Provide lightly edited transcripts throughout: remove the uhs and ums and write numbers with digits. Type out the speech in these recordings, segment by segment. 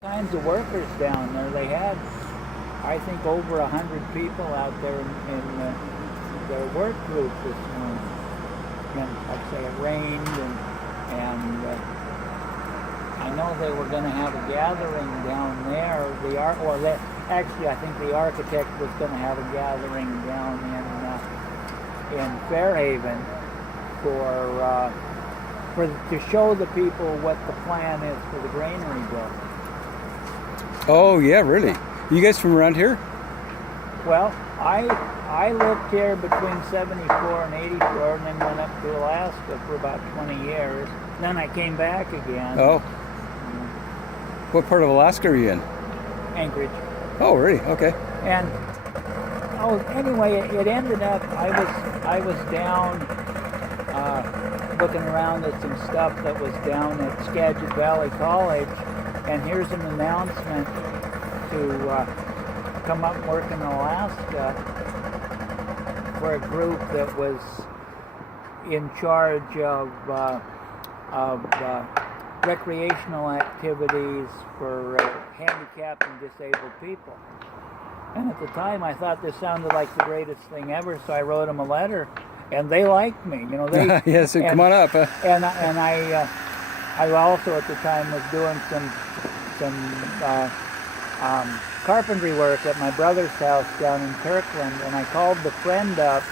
Kinds of workers down there. They had, I think, over 100 people out there in their work group this morning. And like I say, it rained, and I know they were going to have a gathering down there. Actually, I think the architect was going to have a gathering down in Fairhaven to show the people what the plan is for the granary building. Oh, yeah, really? You guys from around here? Well, I lived here between 74 and 84 and then went up to Alaska for about 20 years. Then I came back again. Oh. What part of Alaska are you in? Anchorage. Oh, really? Okay. And anyway, it ended up I was down looking around at some stuff that was down at Skagit Valley College, and here's an announcement to come up and work in Alaska for a group that was in charge of recreational activities for handicapped and disabled people. And at the time, I thought this sounded like the greatest thing ever, so I wrote them a letter, and they liked me. You know, they yes, so come on up. And I also at the time was doing some carpentry work at my brother's house down in Kirkland, and I called the friend that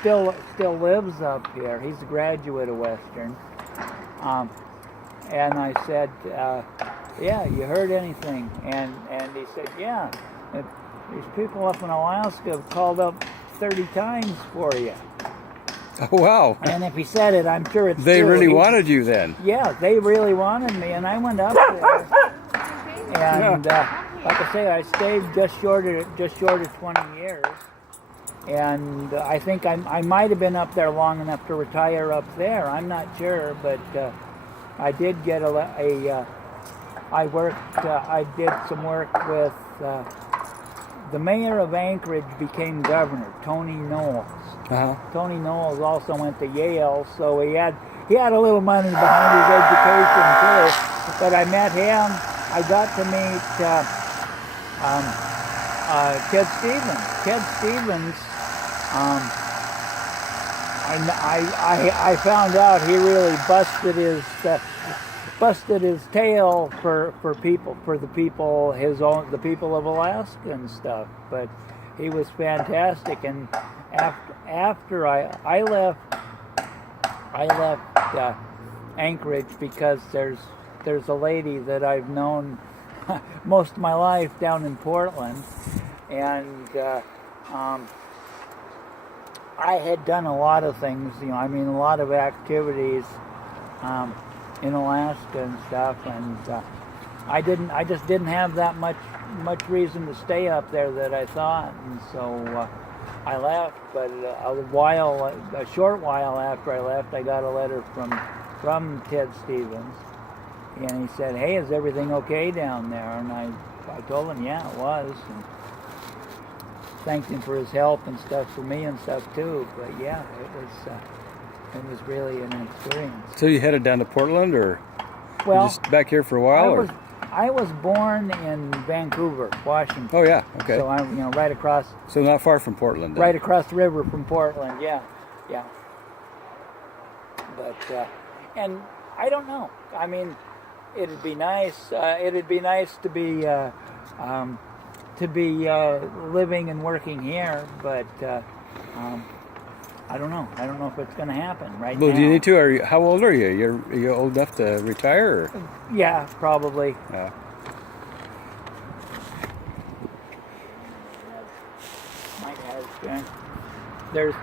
still lives up here. He's a graduate of Western, and I said, "Yeah, you heard anything?" And he said, "Yeah, these people up in Alaska have called up 30 times for you." Oh, wow. And if he said it, I'm sure it's They true. really wanted you then. Yeah, they really wanted me, and I went up there. And like I say, I stayed just short of 20 years, and I think I might have been up there long enough to retire up there. I'm not sure, but I did get I did some work with the mayor of Anchorage became governor, Tony Knowles. Tony Knowles also went to Yale, so he had a little money behind his education too. But I met him. I got to meet Ted Stevens. Ted Stevens, I found out he really busted his tail for the people of Alaska and stuff. But he was fantastic. And after I left Anchorage because there's a lady that I've known most of my life down in Portland, and I had done a lot of things, a lot of activities in Alaska and stuff, and I just didn't have that much reason to stay up there that I thought, and so I left. But a short while after I left, I got a letter from Ted Stevens. And he said, "Hey, is everything okay down there?" And I told him, yeah, it was. And thanked him for his help and stuff for me and stuff too. But yeah, it was really an experience. So you headed down to Portland, or well, just back here for a while? I was born in Vancouver, Washington. Oh yeah, okay. So I'm right across. So not far from Portland. Then. Right across the river from Portland. Yeah. But and I don't know. It'd be nice. It'd be nice to be living and working here, but I don't know. I don't know if it's going to happen right now. Well, do you need to? How old are you? Are you old enough to retire? Or? Yeah, probably. Yeah. My husband. There's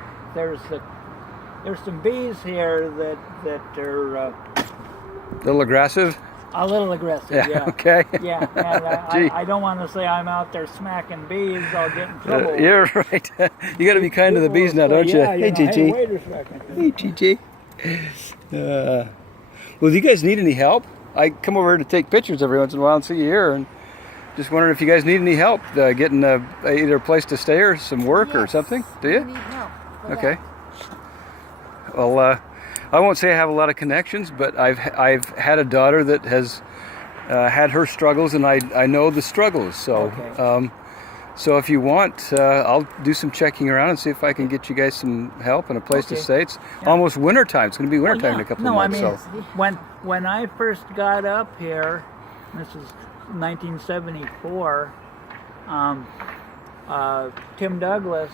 some bees here that are A little aggressive? a little aggressive, yeah. Okay. Yeah, and I don't want to say I'm out there smacking bees. I'll get in trouble. You're right. You got to be kind to the bees now, don't you? Yeah, Hey, Gigi. Hey, wait a second. Hey, Gigi. Well, do you guys need any help? I come over here to take pictures every once in a while and see you here, and just wondering if you guys need any help getting either a place to stay or some work or something. Do you? We need help. Okay. Well, I won't say I have a lot of connections, but I've had a daughter that has had her struggles, and I know the struggles. So, Okay. so if you want, I'll do some checking around and see if I can get you guys some help and a place to Okay. stay. It's Yeah. almost winter time. It's going to be winter time in a couple no, of months. I mean, So, when I first got up here, this is 1974. Tim Douglas,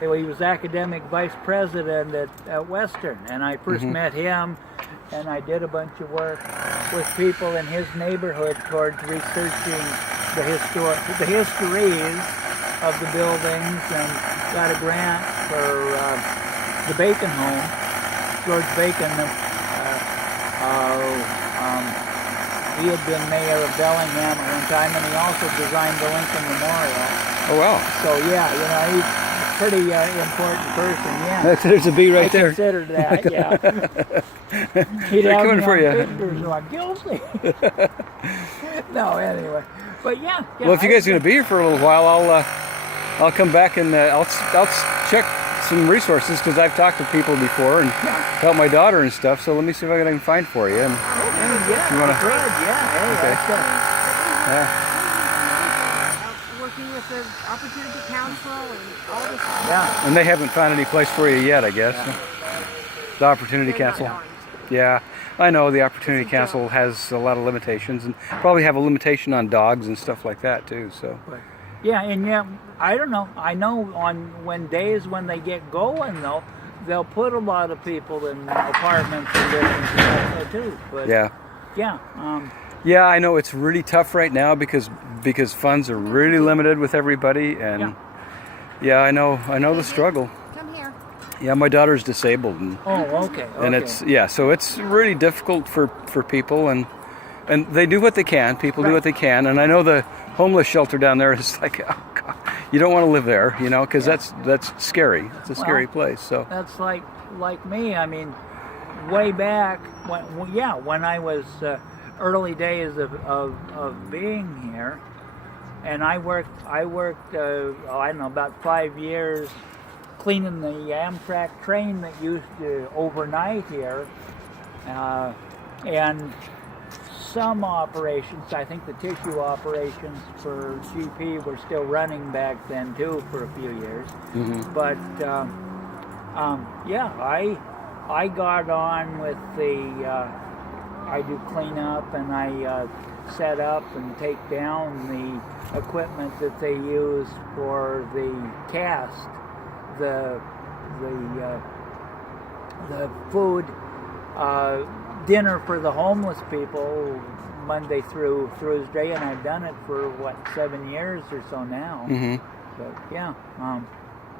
he was academic vice president at Western, and I first met him, and I did a bunch of work with people in his neighborhood towards researching the histories of the buildings, and got a grant for the Bacon home. George Bacon, he had been mayor of Bellingham at one time, and he also designed the Lincoln Memorial. oh wow, So yeah, he's a pretty important person. Yeah, there's a bee right I there. considered that. Yeah, he'd They're have coming me for on you. pictures, so I'm guilty. No, anyway, but yeah. Well, if you guys are going to be here for a little while, I'll come back and I'll check some resources, because I've talked to people before and helped my daughter and stuff. So let me see if I can find for you. And yeah, You wanna- good, yeah, hey, Okay. that's yeah, Working with the Opportunity Council and all this. yeah. and they haven't found any place for you yet, I guess. The Opportunity They're not Council. going to. Yeah, I know the Opportunity It's a Council joke. has a lot of limitations, and probably have a limitation on dogs and stuff like that too. So Yeah, and yeah, I don't know. I know on days when they get going, though, they'll put a lot of people in apartments and different stuff too. But yeah, yeah, yeah, I know it's really tough right now because funds are really limited with everybody, and yeah, I know the struggle. Come here. Yeah, my daughter's disabled, and okay. and it's so it's really difficult for people, and they do what they can. People do what they can, and I know the homeless shelter down there is like, oh God, you don't want to live there, because that's scary. It's a scary place. So That's like me. I mean, way back when I was early days of being here, and I worked I don't know, about 5 years cleaning the Amtrak train that used to overnight here, and some operations, I think the tissue operations for GP were still running back then too for a few years. But yeah, I got on with I do cleanup, and I set up and take down the equipment that they use for the cast, the food dinner for the homeless people Monday through Thursday, and I've done it for 7 years or so now. But yeah,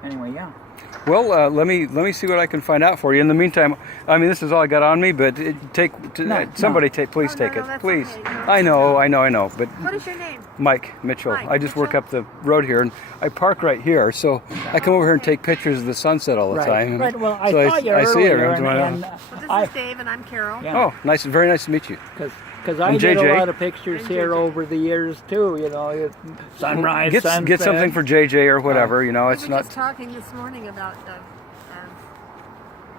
anyway, yeah. well, let me see what I can find out for you. In the meantime, I mean, this is all I got on me, but somebody please Oh, take no, it, that's please. okay. No, I know, but What is your name? Mike Mitchell. Mike I just work Mitchell? up the road here, and I park right here, so I come over here and take pictures of the sunset all the time. Right. Well, I So saw you I see it earlier, every once in a while. and Well, this is Dave, and I'm Carol. Yeah. Oh, nice, very nice to meet you. because I And did JJ. a lot of pictures And here JJ. over the years too. Sunrise, Get sunset. something for JJ or whatever. We It's were not. just talking this morning about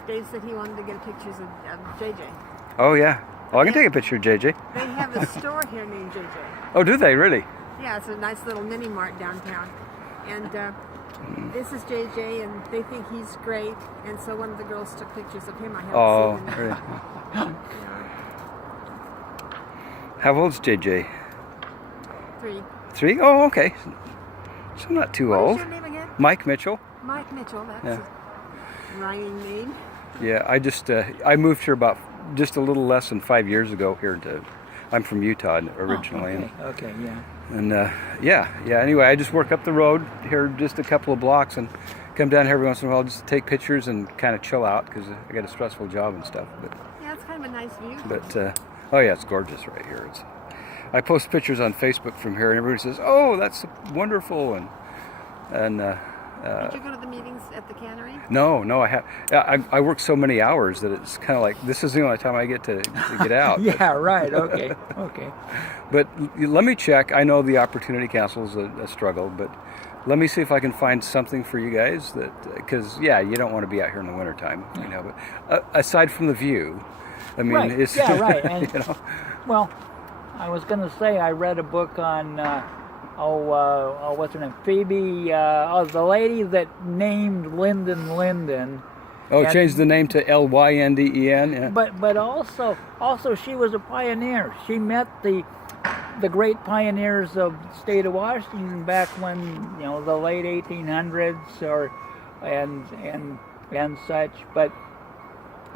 Dave said he wanted to get pictures of JJ. Oh yeah. Oh, I can take a picture of JJ. They have a store here named JJ. Oh, do they really? Yeah, it's a nice little mini mart downtown. And this is JJ, and they think he's great. And so one of the girls took pictures of him. I haven't Oh, seen them. really? Yeah, How old's JJ? 3. 3? Oh, okay. So not too What old. is your name again? Mike Mitchell. Mike Mitchell. That's Yeah. a rhyming name. Yeah, I moved here about just a little less than 5 years ago here I'm from Utah originally. Okay, yeah. And yeah. Anyway, I just work up the road here just a couple of blocks and come down here every once in a while just to take pictures and kind of chill out because I got a stressful job and stuff. Yeah, it's kind of a nice view. But oh yeah, it's gorgeous right here. I post pictures on Facebook from here and everybody says, "Oh, that's wonderful," and Did you go to the meetings at the cannery? no, I have. I work so many hours that it's kind of like this is the only time I get to get out. Yeah, right. Okay. But let me check. I know the Opportunity Council is a struggle, but let me see if I can find something for you guys because you don't want to be out here in the wintertime, But aside from the view, I mean, Right. it's Yeah, right. And, well, I was going to say I read a book on what's her name? Phoebe. The lady that named Lyndon Linden. Oh, And- change the name to Lynden. Yeah. But also she was a pioneer. She met the great pioneers of the state of Washington back when, you know, the late 1800s and such. But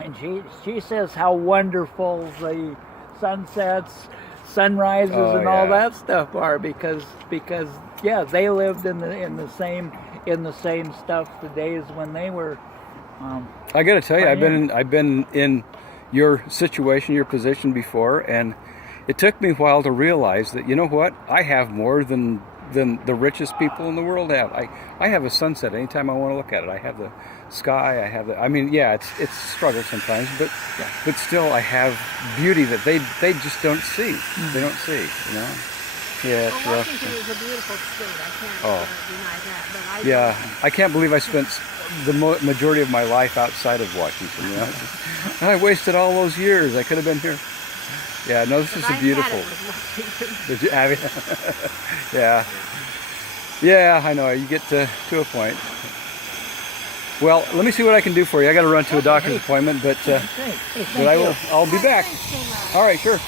and she says how wonderful the sunsets, sunrises, and all yeah. that stuff are because yeah, they lived in the same stuff the days when they were. I got to tell you, Pioneer. I've been in your situation, your position before, and it took me a while to realize that, you know what, I have more than the richest people in the world have. I have a sunset anytime I want to look at it. I have the sky. I have the. I mean, yeah, it's a struggle sometimes, but still, I have beauty that they just don't see. They don't see, you know. Yeah, it's Well, rough. Washington is a beautiful state. I can't Oh. deny that. But I Yeah, I can't believe I spent the majority of my life outside of Washington. You know, I wasted all those years. I could have been here. Yeah, no, this is I've a had beautiful. it with Washington. Did you have it? Yeah, yeah, I know. You get to a point. Well, let me see what I can do for you. I got to run to a doctor's appointment, but Hey, thank I will. you. I'll be back. Thanks so much. All right, sure.